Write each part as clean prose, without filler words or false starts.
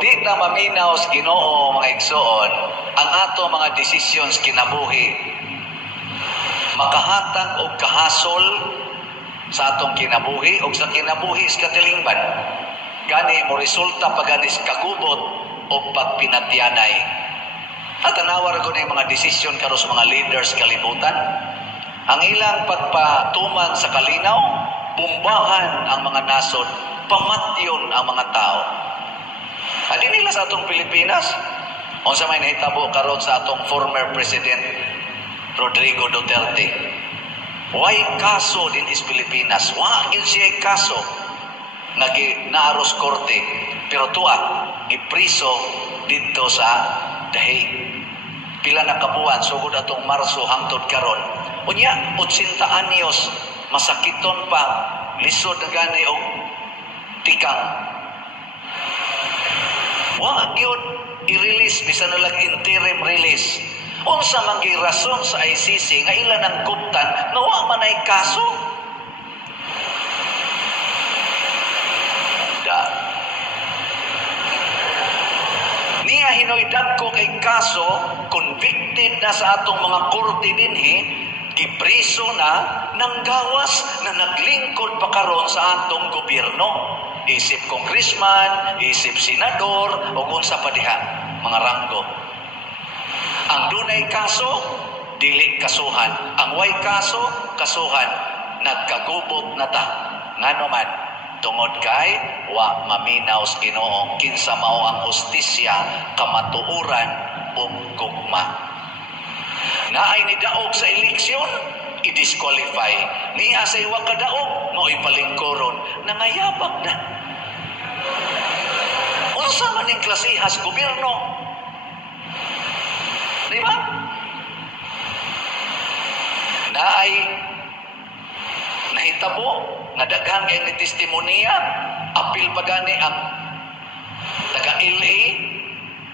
di ta maminaw sa Ginoo mga igsoon, ang ato mga decisions kinabuhi makahatag og kahasol sa atong kinabuhi o sa kinabuhi sa katilingban. Gani mo resulta paganis kagubot o pagpinatyanay. At tanawar ko na yung mga desisyon karon sa mga leaders kalibutan. Ang ilang pagpatuman sa kalinaw, bumbahan ang mga nasod, pamatyon ang mga tao. Adi nila sa atong Pilipinas, unsa may nahitabo karon sa atong former President Rodrigo Duterte. Why kaso din is Pilipinas? Wagin siya kaso naaros korte, pero tuwa ipriso dito sa Dahig. Pila na kabuan sugod atong Marso hangtod karon. Unya 80 anyos masakiton pa lisod na gani og tikang. Wa gyud i-release bisan na lang interim release. Unsa man gyud rason sa ICC nga ila nang kuptan nga wa man ay kaso? Niya hinoydag ko kay kaso, convicted na sa atong mga korte dinhi, gipriso na ng gawas na naglingkod pa karon sa atong gobyerno. Isip congressman, isip senador, o unsa pa diha, mga ranggo. Ang dunay kaso, dili kasuhan. Ang way kaso, kasuhan. Nagkagubot na ta. Ngano man, tungod kay wa maminaw sa Ginoo kinsa mao ang hustisya, kamatuoran ug gugma. Naay ni daog sa eleksyon, i-disqualify. Niya sa iwa kadaog, mo ipalingkoron. Nangayabag na. Unsa man ning klasehas gobyerno? Di ba? Naay nahitabo nga daghan kay ni testimonya, apil pa gani ang taga-LA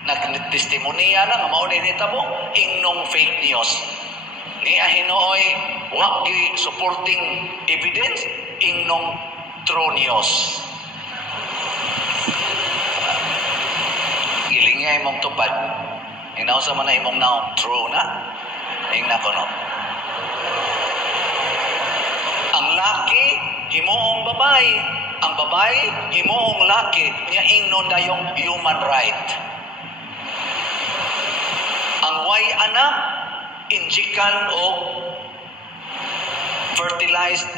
nagtestimonya na nga mao ni nitabo ingnong fake news. Niya hinooy wa gyud supporting evidence, ingnong true news. Gilingay mong tupad. Inaw sa man na imong now true na. Ingna ko no. Ang laki himuong babae, ang babae himuong laki, niya ingnon dayong human right. Ang way anak injikan o fertilized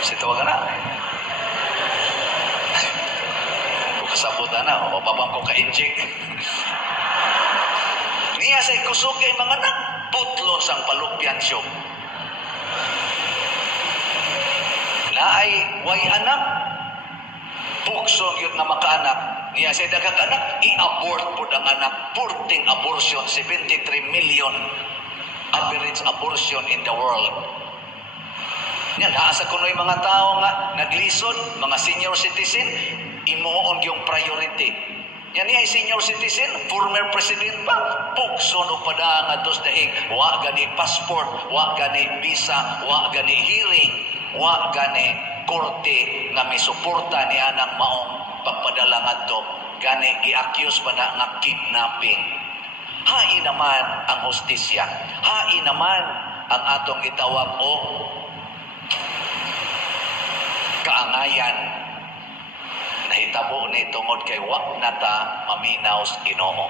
sitawag na kasabutan na o babang ko ka-inject niya sa kusog kay mga anak putlon sang palupyan siyo naay way anak puksong yun nga makaanak niya sa daghang anak i-abort po ang anak 14 abortion 73 million average abortion in the world. Yan, naasa kuno'y mga tao nga naglisod, mga senior citizen, imuon yung priority. Yan niya senior citizen, former president pa, pugson o pada nga dos dahig, wa gani passport, wa gani visa, wa gani hearing, wa gani korte nga may suporta ni anang maong pagpadala ngadto, gani gi-accuse pa na nga kidnapping. Hain naman ang hustisya, hain naman ang atong itawag o kaangayan. Nahitabo ni tungod kay wa nata maminaw sa Ginoo.